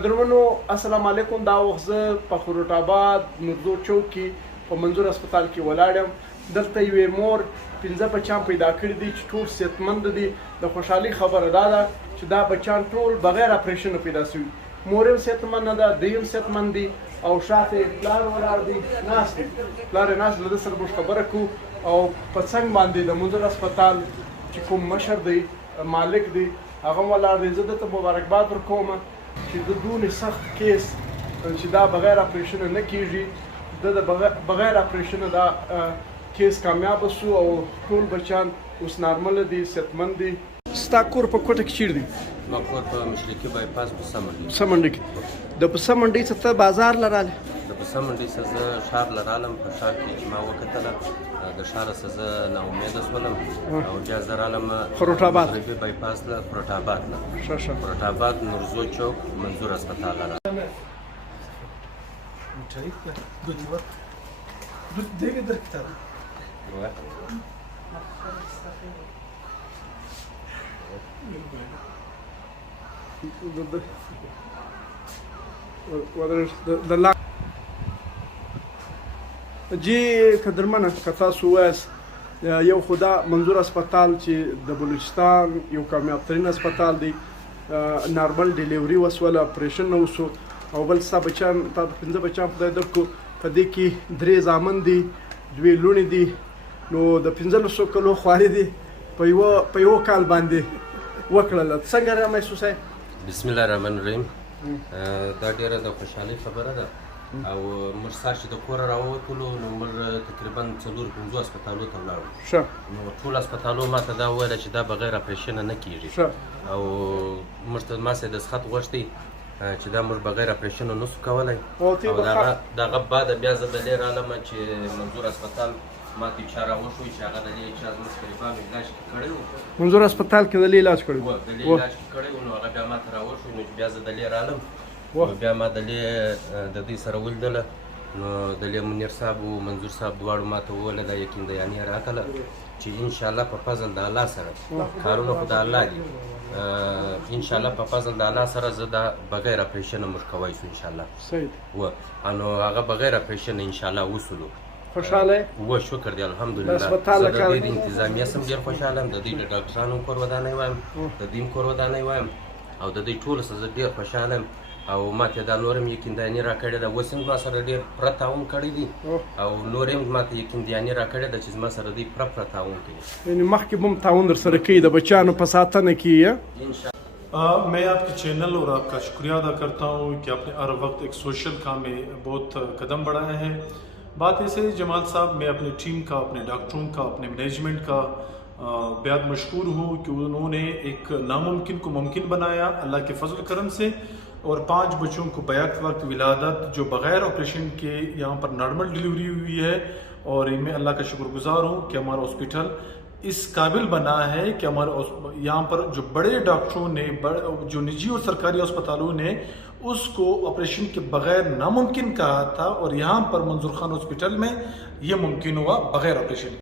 قدرمنو السلام علیکم. دا وخت زه په خروټ اباد نورزو چوک کې په منظور هسپتال کې ولاړ یم. دلته یوې مور 15 بچیان پیدا کړي دي چې ټول صحتمند دي. د خوشحالي خبره دا ده چې دا بچیان ټول بغیر اپریشن پیدا شوي. مور هم صحتمند نه ده، دوی هم صحتمند دي او شاته پلار ولاړ دي ناست دي. پلار یې ناست له ده سره موږ خبره کوو او په څنګ باندې د منظور هسپتال چې کوم مشر دی مالک دی هغه ولاړ دی. زه دته مبارکباد ورکوم چې د دونه سخت کیس چې دا بغیر اپریشن نه کیږي، د بغیر اپریشن دا کیس کامیاب شو او ټول بچیان اوس نارمل دي، صحتمند دي. ستا کور په کوټه کې چیرې دی؟ ما کور په مشرقي بایپاس پسه منډي کې. د پسه منډي څخه ته بازار لراله؟ د پسه منډي څخه زه ښار لرالم. په ښار کې چې ما وکتله د ښاره څخه زه ناامیده شولم او بیا زه رالم خروټ اباد مغربي بایپاس له خروټ اباد نه خروټ اباد نورزو چوک منظور هسپتال لرالم. جی قدرمنه که تاسو وایاست یو خدا منظور هسپتال چې د بلوچستان یو کامیاب ترین هسپتال دی. نارمل ډیلیوري وسوله، اپریشن نه وسو او بل ستا بچیان تا 15 بچیان خدای درکو. په دې کې 3 زامن دي، 2 لوڼې دي. نو د 15 کلو خواري دي په یو کال باندې وکړله. څنګه را محسوسه؟ بسم الله الرحمن الرحیم. دا ډیره د خوشحالۍ خبره ده او موږ سهار چې د کوره راووتلو نو موږ تقریبا 4-5 هسپتالو ته ولاړو. نو ټول هسپتالو ما ته دا وویله چې دا بغیر اپریشن نه کیږي او موږ ته ما سره د سخت غوښتي چې دا موږ بغیر اپریشن نه شو کولی. او دغه بعد بیا زه دلې رالم چې منظور هسپتال ما ته چاره وشوي چې هغه دلې چې زموږ قریبا مې علاج کړی و. منظور هسپتال کې دلې علاج کړی و؟ دلې علاج کړی و. نو هغه بیا ما ته راوشوي نو بیا زه دلې رالم. بیا ما دلې د دوی سره ولیدله. نو دلې منیر صاحب او منظور صاحب دواړو ما ته وویله دا یقین دیانې راکړله چې انشاءالله په فضل د الله سره کارونه خو د الله دي. انشاءالله په فضل د الله سره زه دا بغیر اپریشن موږ کوی شو انشاءالله. نو هغه بغیر اپریشن انشاءالله وسولو. خوشحاله و شکر دی الحمدلله. زه د دې د انتظامیه سم ډېر خوشحاله یم. د دې د ډاکټرانو کور ودانۍ وایم، د دوی کور ودانۍ وایم او د دوی ټولو سره زه ډېر خوشحاله یم او ما ته دا نور هم یقیندیاني راکړې ده. اوس هم ما سره ډېر پوره تعاون کړی دي او نور هم ما ته یقیندیاني راکړې ده چې زما سره دوی پوره تعاون کوي. یعنی مخکې به هم تعاون در سره کوي د بچیانو په ساتنه کې؟ इंशाल्लाह। मैं आपके चैनल और आपका शुक्रिया अदा करता हूँ कि आपने हर वक्त एक सोशल काम में बहुत कदम बढ़ाए हैं. बात ऐसे जमाल साहब, मैं अपनी टीम का, अपने डॉक्टरों का, अपने मैनेजमेंट का बेहद मशकूर हूँ कि उन्होंने एक नामुमकिन को मुमकिन बनाया अल्लाह के फजल करम से और 5 बच्चों को बैक वक्त विलादत जो बग़ैर ऑपरेशन के यहाँ पर नॉर्मल डिलीवरी हुई है. और मैं अल्लाह का शुक्रगुजार हूँ कि हमारा हॉस्पिटल इस काबिल बना है कि हमारे यहाँ पर जो बड़े डॉक्टरों ने, जो निजी और सरकारी अस्पतालों ने उसको ऑपरेशन के बगैर नामुमकिन कहा था और यहाँ पर मंजूर खान हॉस्पिटल में ये मुमकिन हुआ बगैर ऑपरेशन.